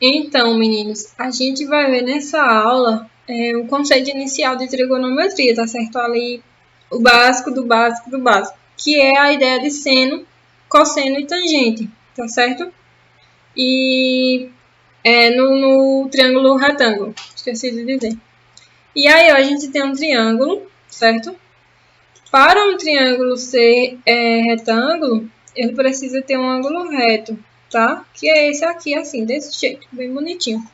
Então, meninos, a gente vai ver nessa aula o conceito inicial de trigonometria, tá certo? Ali, o básico do básico do básico, que é a ideia de seno, cosseno e tangente, tá certo? E no triângulo retângulo, esqueci de dizer. E aí, ó, a gente tem um triângulo, certo? Para um triângulo ser retângulo, ele precisa ter um ângulo reto, tá? Que é esse aqui, assim, desse jeito, bem bonitinho.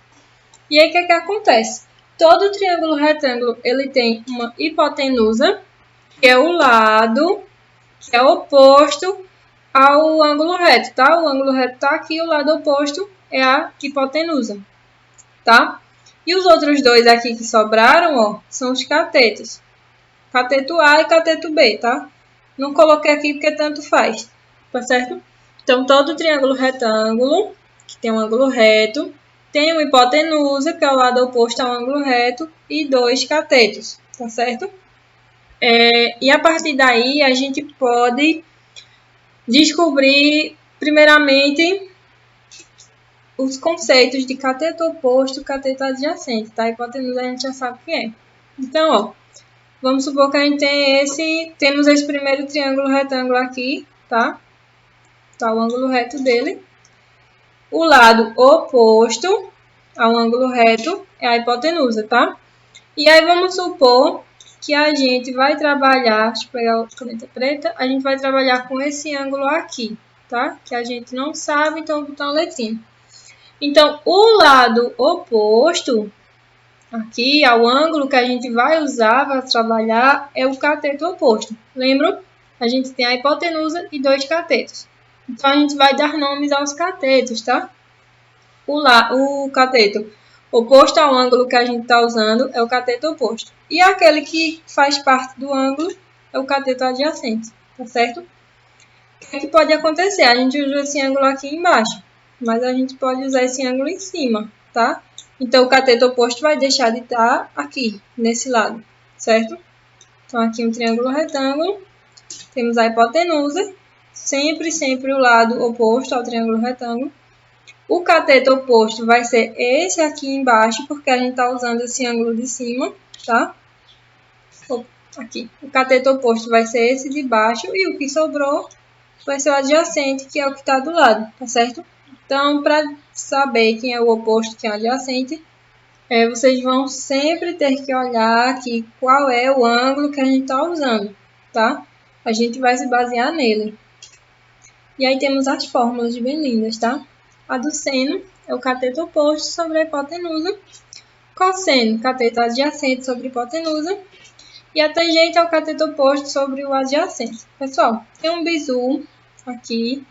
E aí, o que é que acontece? Todo triângulo retângulo, ele tem uma hipotenusa, que é o lado que é oposto ao ângulo reto, tá? O ângulo reto tá aqui, o lado oposto é a hipotenusa, tá? E os outros dois aqui que sobraram, ó, são os catetos. Cateto A e cateto B, tá? Não coloquei aqui porque tanto faz, tá certo? Então, todo triângulo retângulo, que tem um ângulo reto, tem uma hipotenusa, que é o lado oposto ao ângulo reto, e dois catetos, tá certo? E a partir daí, a gente pode descobrir, primeiramente, os conceitos de cateto oposto e cateto adjacente, tá? A hipotenusa a gente já sabe o que é. Então, ó, vamos supor que a gente temos esse primeiro triângulo retângulo aqui, tá? Tá o ângulo reto dele. O lado oposto ao ângulo reto é a hipotenusa, tá? E aí vamos supor que a gente vai trabalhar, deixa eu pegar a caneta preta, a gente vai trabalhar com esse ângulo aqui, tá? Que a gente não sabe, então vou botar uma letrinha. Então, o lado oposto aqui ao ângulo que a gente vai usar para trabalhar é o cateto oposto. Lembram? A gente tem a hipotenusa e dois catetos. Então, a gente vai dar nomes aos catetos, tá? O cateto oposto ao ângulo que a gente está usando é o cateto oposto. E aquele que faz parte do ângulo é o cateto adjacente, tá certo? O que é que pode acontecer? A gente usa esse ângulo aqui embaixo, mas a gente pode usar esse ângulo em cima, tá? Então, o cateto oposto vai deixar de estar aqui, nesse lado, certo? Então, aqui um triângulo retângulo, temos a hipotenusa, sempre o lado oposto ao triângulo retângulo. O cateto oposto vai ser esse aqui embaixo, porque a gente está usando esse ângulo de cima, tá? Aqui. O cateto oposto vai ser esse de baixo e o que sobrou vai ser o adjacente, que é o que está do lado, tá certo? Então, para saber quem é o oposto, quem é o adjacente, vocês vão sempre ter que olhar aqui qual é o ângulo que a gente está usando, tá? A gente vai se basear nele. E aí temos as fórmulas bem lindas, tá? A do seno é o cateto oposto sobre a hipotenusa. Cosseno, cateto adjacente sobre a hipotenusa. E a tangente é o cateto oposto sobre o adjacente. Pessoal, tem um bizu aqui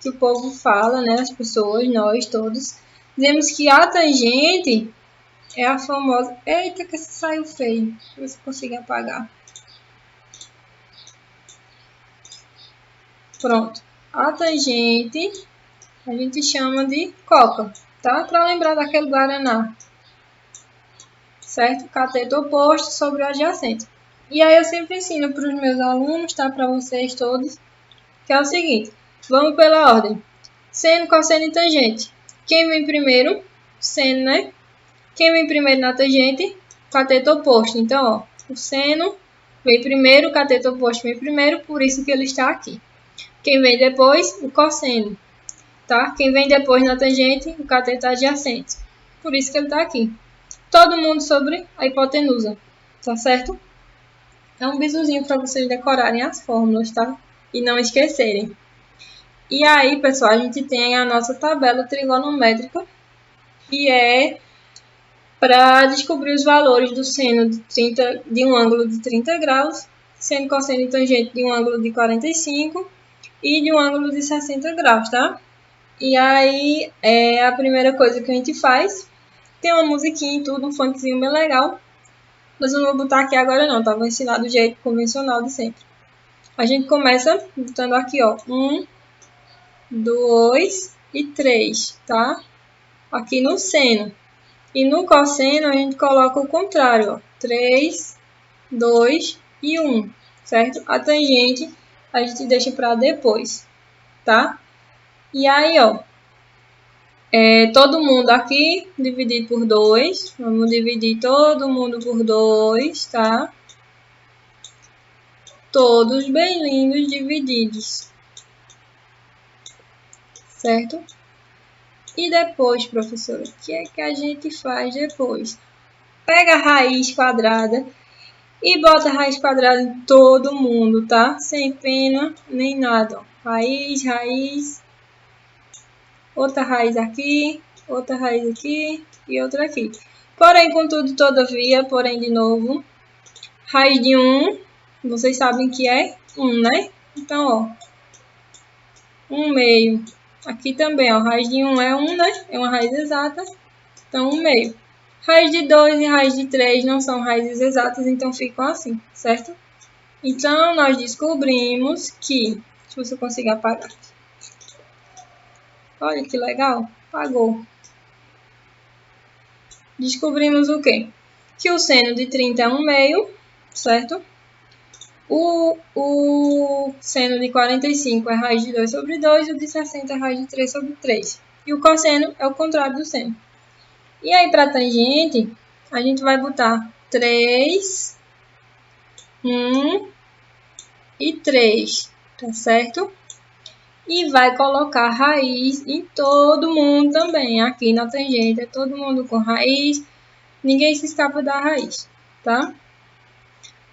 que o povo fala, né? As pessoas, nós todos. Dizemos que a tangente é a famosa... Eita, que saiu feio. Deixa eu ver se eu consigo apagar. Pronto. A tangente a gente chama de copa, tá? Para lembrar daquele guaraná. Certo? Cateto oposto sobre o adjacente. E aí eu sempre ensino para os meus alunos, tá? Para vocês todos, que é o seguinte. Vamos pela ordem. Seno, cosseno e tangente. Quem vem primeiro? Seno, né? Quem vem primeiro na tangente? Cateto oposto. Então, ó, o seno vem primeiro, o cateto oposto vem primeiro, por isso que ele está aqui. Quem vem depois? O cosseno, tá? Quem vem depois na tangente? O cateto adjacente. Por isso que ele está aqui. Todo mundo sobre a hipotenusa, tá certo? É um bizuzinho para vocês decorarem as fórmulas, tá? E não esquecerem. E aí, pessoal, a gente tem a nossa tabela trigonométrica, que é para descobrir os valores do seno de um ângulo de 30 graus, seno, cosseno e tangente de um ângulo de 45 e de um ângulo de 60 graus, tá? E aí, a primeira coisa que a gente faz, tem uma musiquinha e tudo, um funkzinho bem legal, mas eu não vou botar aqui agora não, tá? Vou ensinar do jeito convencional de sempre. A gente começa botando aqui, ó, 1, 2 e 3, tá? Aqui no seno. E no cosseno a gente coloca o contrário, ó, 3, 2 e 1, certo? A tangente a gente deixa para depois, tá? E aí, ó, todo mundo aqui dividido por 2. Vamos dividir todo mundo por 2, tá? Todos bem lindos divididos. Certo? E depois, professora, o que é que a gente faz depois? Pega a raiz quadrada e bota a raiz quadrada em todo mundo, tá? Sem pena nem nada. Raiz, raiz. Outra raiz aqui, outra raiz aqui e outra aqui. Porém, contudo, todavia, porém, de novo, raiz de 1, vocês sabem que é 1, né? Então, ó, 1 meio. Aqui também, ó, raiz de 1 é 1, né? É uma raiz exata, então 1 meio. Raiz de 2 e raiz de 3 não são raízes exatas, então ficam assim, certo? Então, nós descobrimos que... Deixa eu ver se eu consigo apagar. Olha que legal, apagou. Descobrimos o quê? Que o seno de 30 é 1 meio, certo? O seno de 45 é raiz de 2 sobre 2 e o de 60 é raiz de 3 sobre 3. E o cosseno é o contrário do seno. E aí, para a tangente, a gente vai botar 3, 1 e 3, tá certo? E vai colocar raiz em todo mundo também. Aqui na tangente é todo mundo com raiz. Ninguém se escapa da raiz, tá?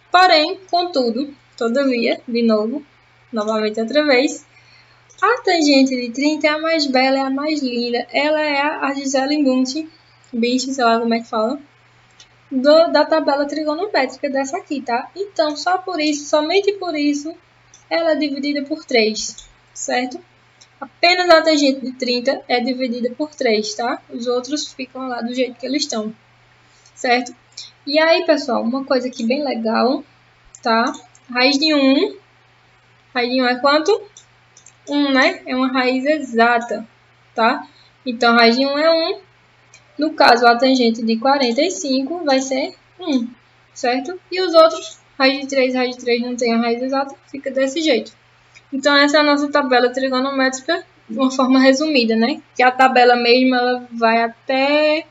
Porém, contudo, todavia, de novo, novamente outra vez, a tangente de 30 é a mais bela, é a mais linda. Ela é a Gisele Bündchen, sei lá como é que fala, da tabela trigonométrica dessa aqui, tá? Então, só por isso, somente por isso, ela é dividida por 3, certo? Apenas a tangente de 30 é dividida por 3, tá? Os outros ficam lá do jeito que eles estão, certo? E aí, pessoal, uma coisa aqui bem legal, tá? Raiz de 1. Raiz de 1 é quanto? 1, né? É uma raiz exata, tá? Então, raiz de 1 é 1. No caso, a tangente de 45 vai ser 1, certo? E os outros, raiz de 3 não tem a raiz exata, fica desse jeito. Então, essa é a nossa tabela trigonométrica de uma forma resumida, né? Que a tabela mesmo, ela vai até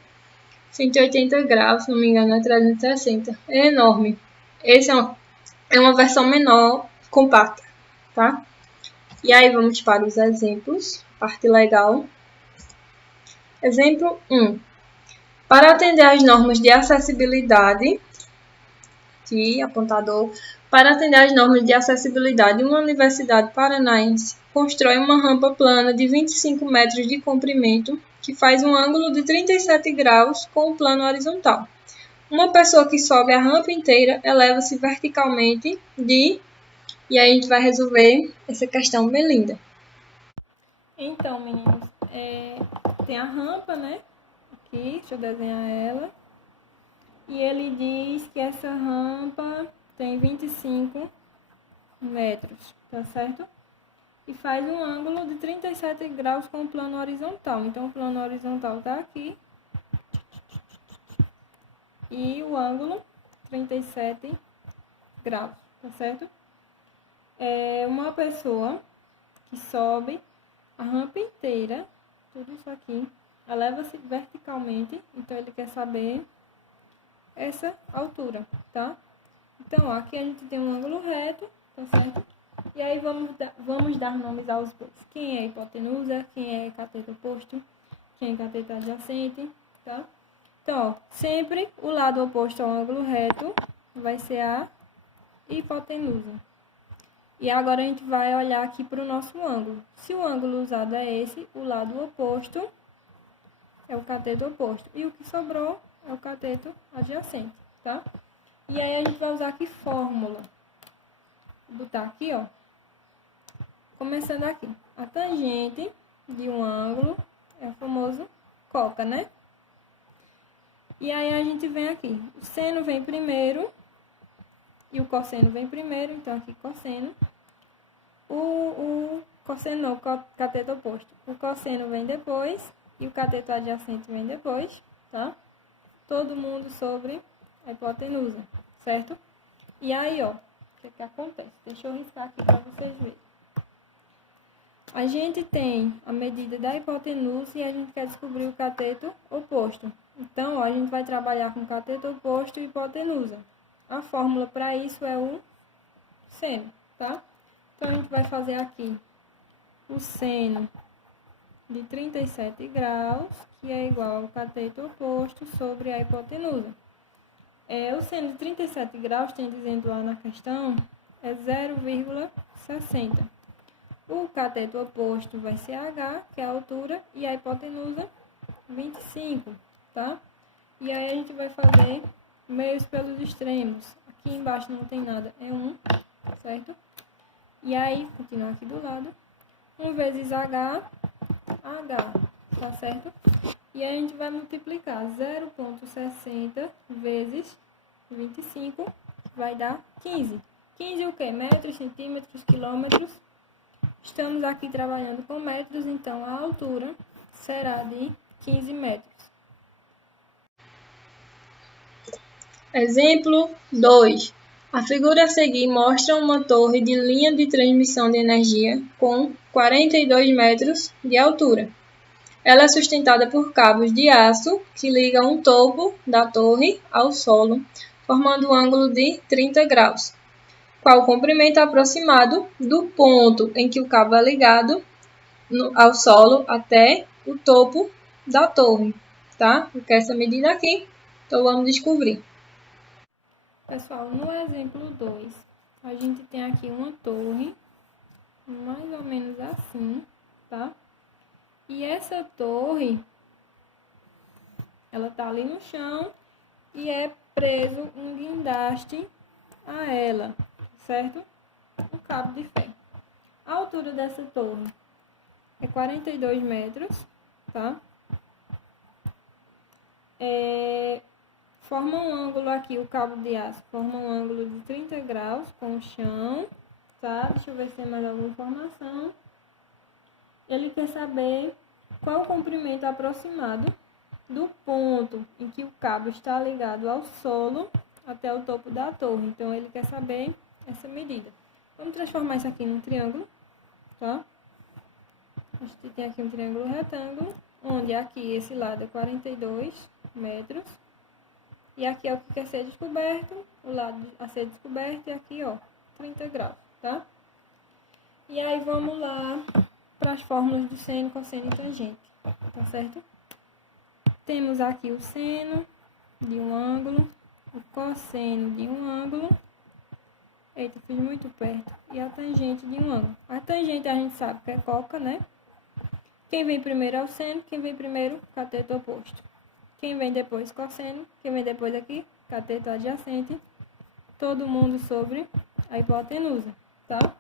180 graus, se não me engano, é 360. É enorme. Esse é uma versão menor, compacta, tá? E aí, vamos para os exemplos. Parte legal. Exemplo 1. Para atender às normas de acessibilidade, aqui, apontador, para atender às normas de acessibilidade, uma universidade paranaense constrói uma rampa plana de 25 metros de comprimento, que faz um ângulo de 37 graus com o plano horizontal. Uma pessoa que sobe a rampa inteira eleva-se verticalmente de... E aí a gente vai resolver essa questão bem linda. Então, meninos, tem a rampa, né? Aqui, deixa eu desenhar ela. E ele diz que essa rampa tem 25 metros, tá certo? E faz um ângulo de 37 graus com o plano horizontal. Então, o plano horizontal tá aqui. E o ângulo, 37 graus, tá certo? É uma pessoa que sobe a rampa inteira, tudo isso aqui, eleva-se verticalmente, então ele quer saber essa altura, tá? Então, ó, aqui a gente tem um ângulo reto, tá certo? E aí vamos dar nomes aos dois. Quem é hipotenusa, quem é cateto oposto, quem é cateto adjacente, tá? Então, ó, sempre o lado oposto ao ângulo reto vai ser a hipotenusa. E agora a gente vai olhar aqui para o nosso ângulo. Se o ângulo usado é esse, o lado oposto é o cateto oposto. E o que sobrou é o cateto adjacente, tá? E aí a gente vai usar aqui fórmula. Vou botar aqui, ó. Começando aqui. A tangente de um ângulo é o famoso coca, né? E aí a gente vem aqui. O seno vem primeiro e o cosseno vem primeiro. Então aqui cosseno. O cosseno não, o cateto oposto. O cosseno vem depois e o cateto adjacente vem depois, tá? Todo mundo sobre a hipotenusa, certo? E aí, ó, o que acontece? Deixa eu riscar aqui para vocês verem. A gente tem a medida da hipotenusa e a gente quer descobrir o cateto oposto. Então, ó, a gente vai trabalhar com cateto oposto e hipotenusa. A fórmula para isso é o seno, tá? Então, a gente vai fazer aqui o seno de 37 graus, que é igual ao cateto oposto sobre a hipotenusa. O seno de 37 graus, tem dizendo lá na questão, é 0,60. O cateto oposto vai ser H, que é a altura, e a hipotenusa, 25, tá? E aí a gente vai fazer meios pelos extremos. Aqui embaixo não tem nada, é 1, certo? E aí, continuar aqui do lado, 1 vezes H, tá certo? E aí a gente vai multiplicar 0,60 vezes 25, vai dar 15. 15 o quê? Metros, centímetros, quilômetros. Estamos aqui trabalhando com metros, então a altura será de 15 metros. Exemplo 2. A figura a seguir mostra uma torre de linha de transmissão de energia com 42 metros de altura. Ela é sustentada por cabos de aço que ligam o topo da torre ao solo, formando um ângulo de 30 graus. Qual o comprimento aproximado do ponto em que o cabo é ligado ao solo até o topo da torre, tá? Porque essa medida aqui, então vamos descobrir. Pessoal, no exemplo 2, a gente tem aqui uma torre, mais ou menos assim, tá? E essa torre, ela tá ali no chão e é preso um guindaste a ela, certo? Um cabo de ferro. A altura dessa torre é 42 metros, tá? Forma um ângulo aqui, o cabo de aço forma um ângulo de 30 graus com o chão, tá? Deixa eu ver se tem mais alguma informação. Ele quer saber qual o comprimento aproximado do ponto em que o cabo está ligado ao solo até o topo da torre. Então, ele quer saber essa medida. Vamos transformar isso aqui num triângulo, tá? A gente tem aqui um triângulo retângulo, onde aqui esse lado é 42 metros. E aqui é o que quer ser descoberto, o lado a ser descoberto, e aqui, ó, 30 graus, tá? E aí, vamos lá para as fórmulas do seno, cosseno e tangente, tá certo? Temos aqui o seno de um ângulo, o cosseno de um ângulo, eita, fiz muito perto, e a tangente de um ângulo. A tangente a gente sabe que é coca, né? Quem vem primeiro é o seno, quem vem primeiro, cateto oposto. Quem vem depois, cosseno. Quem vem depois aqui, cateto adjacente. Todo mundo sobre a hipotenusa, tá?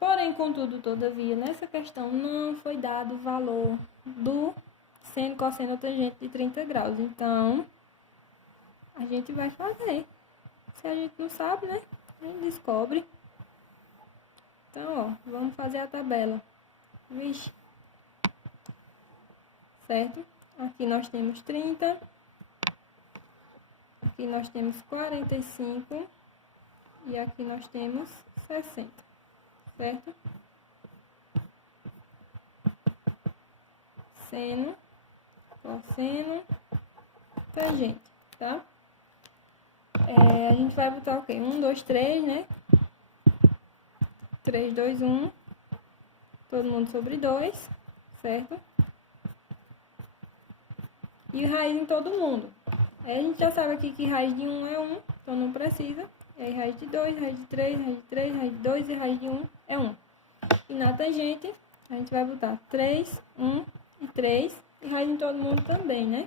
Porém, contudo, todavia, nessa questão não foi dado o valor do seno, cosseno ou tangente de 30 graus. Então, a gente vai fazer. Se a gente não sabe, né? A gente descobre. Então, ó, vamos fazer a tabela. Vixe. Certo? Aqui nós temos 30, aqui nós temos 45 e aqui nós temos 60, certo? Seno, cosseno, tangente, tá? A gente vai botar o quê? 1, 2, 3, né? 3, 2, 1, todo mundo sobre 2, certo? E raiz em todo mundo. Aí a gente já sabe aqui que raiz de 1 é 1, então não precisa. E aí raiz de 2, raiz de 3, raiz de 3, raiz de 2 e raiz de 1 é 1. E na tangente, a gente vai botar 3, 1 e 3. E raiz em todo mundo também, né?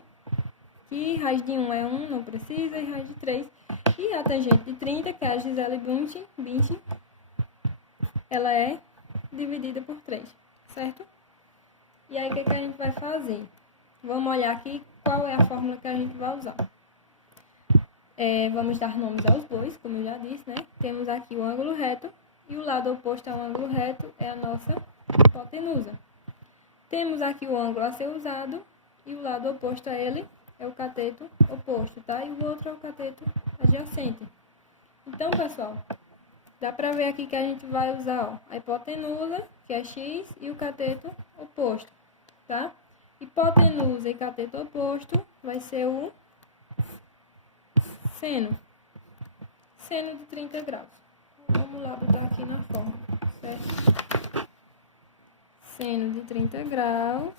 E raiz de 1 é 1, não precisa, e raiz de 3. E a tangente de 30, que é a Gisele Bündchen, ela é dividida por 3, certo? E aí, o que a gente vai fazer? Vamos olhar aqui qual é a fórmula que a gente vai usar. Vamos dar nomes aos bois, como eu já disse, né? Temos aqui o ângulo reto, e o lado oposto ao ângulo reto é a nossa hipotenusa. Temos aqui o ângulo a ser usado, e o lado oposto a ele é o cateto oposto, tá? E o outro é o cateto adjacente. Então, pessoal, Dá pra ver aqui que a gente vai usar, ó, a hipotenusa, que é x, e o cateto oposto, tá? Hipotenusa e cateto oposto vai ser o seno. Seno de 30 graus. Vamos lá botar aqui na forma, certo? Seno de 30 graus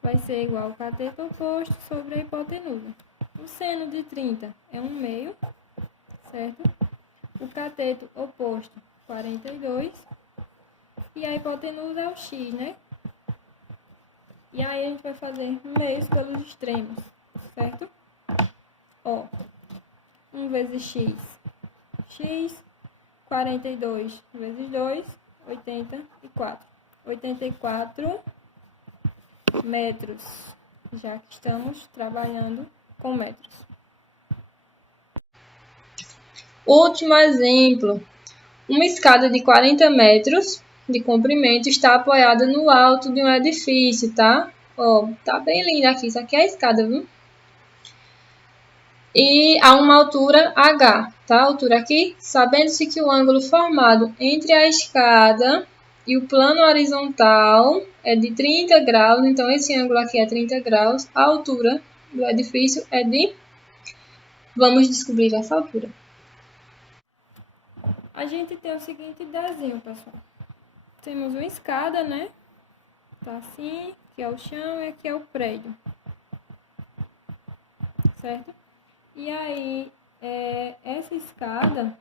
vai ser igual ao cateto oposto sobre a hipotenusa. O seno de 30 é 1/2, certo? O cateto oposto, 42. E a hipotenusa é o x, né? E aí a gente vai fazer meios pelos extremos, certo? Ó, 1 vezes x, x, 42 vezes 2, 84. 84 metros, já que estamos trabalhando com metros. Último exemplo. Uma escada de 40 metros de comprimento está apoiada no alto de um edifício, tá? Ó, tá bem linda aqui. Isso aqui é a escada, viu? E a uma altura H, tá? A altura aqui, sabendo-se que o ângulo formado entre a escada e o plano horizontal é de 30 graus, então esse ângulo aqui é 30 graus, a altura do edifício é de... Vamos descobrir essa altura. A gente tem o seguinte desenho, pessoal. Temos uma escada, né? Tá assim, aqui é o chão e aqui é o prédio. Certo? E aí, essa escada,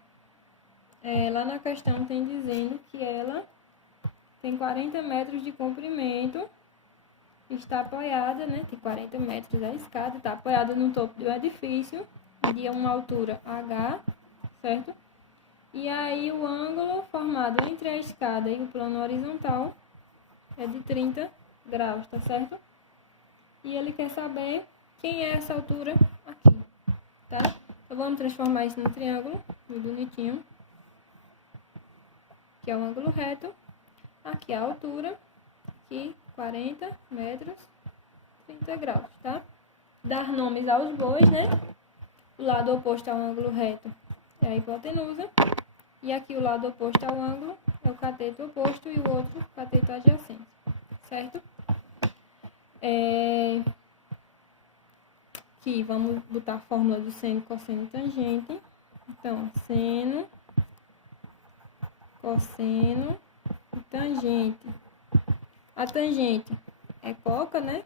lá na questão tem dizendo que ela tem 40 metros de comprimento, está apoiada, né? Tem 40 metros a escada, está apoiada no topo do edifício, de uma altura H, certo? E aí o ângulo formado entre a escada e o plano horizontal é de 30 graus, tá certo? E ele quer saber quem é essa altura aqui, tá? Então vamos transformar isso no triângulo, bonitinho. Aqui é o ângulo reto, aqui é a altura, aqui 40 metros, 30 graus, tá? Dar nomes aos bois, né? O lado oposto ao ângulo reto é a hipotenusa. E aqui o lado oposto ao ângulo é o cateto oposto e o outro cateto adjacente, certo? Aqui vamos botar a fórmula do seno, cosseno e tangente. Então, seno, cosseno e tangente. A tangente é coca, né?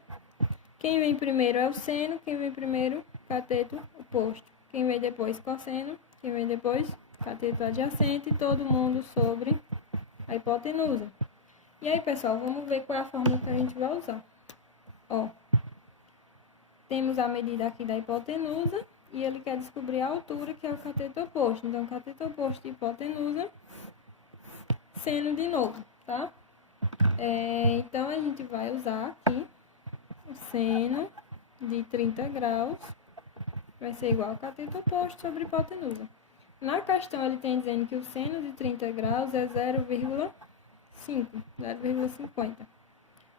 Quem vem primeiro é o seno, quem vem primeiro, cateto oposto. Quem vem depois, cosseno, quem vem depois, cateto adjacente, todo mundo sobre a hipotenusa. E aí, pessoal, vamos ver qual é a fórmula que a gente vai usar. Ó, temos a medida aqui da hipotenusa e ele quer descobrir a altura, que é o cateto oposto. Então, cateto oposto de hipotenusa, seno de novo, tá? Então, a gente vai usar aqui o seno de 30 graus, vai ser igual ao cateto oposto sobre hipotenusa. Na questão, ele tem dizendo que o seno de 30 graus é 0,50.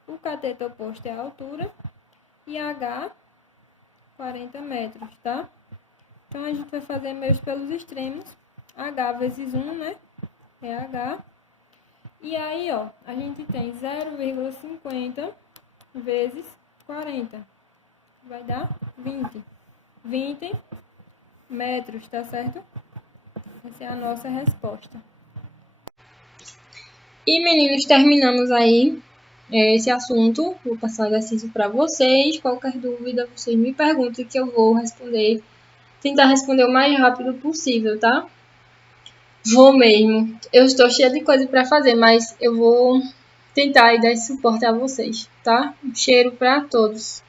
O cateto oposto é a altura e H, 40 metros, tá? Então, a gente vai fazer meios pelos extremos. H vezes 1, né? É H. E aí, ó, a gente tem 0,50 vezes 40. Vai dar 20. 20 metros, tá certo? Essa é a nossa resposta. E, meninos, terminamos aí esse assunto. Vou passar o exercício para vocês. Qualquer dúvida, vocês me perguntem que eu vou responder. Tentar responder o mais rápido possível, tá? Vou mesmo. Eu estou cheia de coisa para fazer, mas eu vou tentar dar esse suporte a vocês, tá? Um cheiro para todos.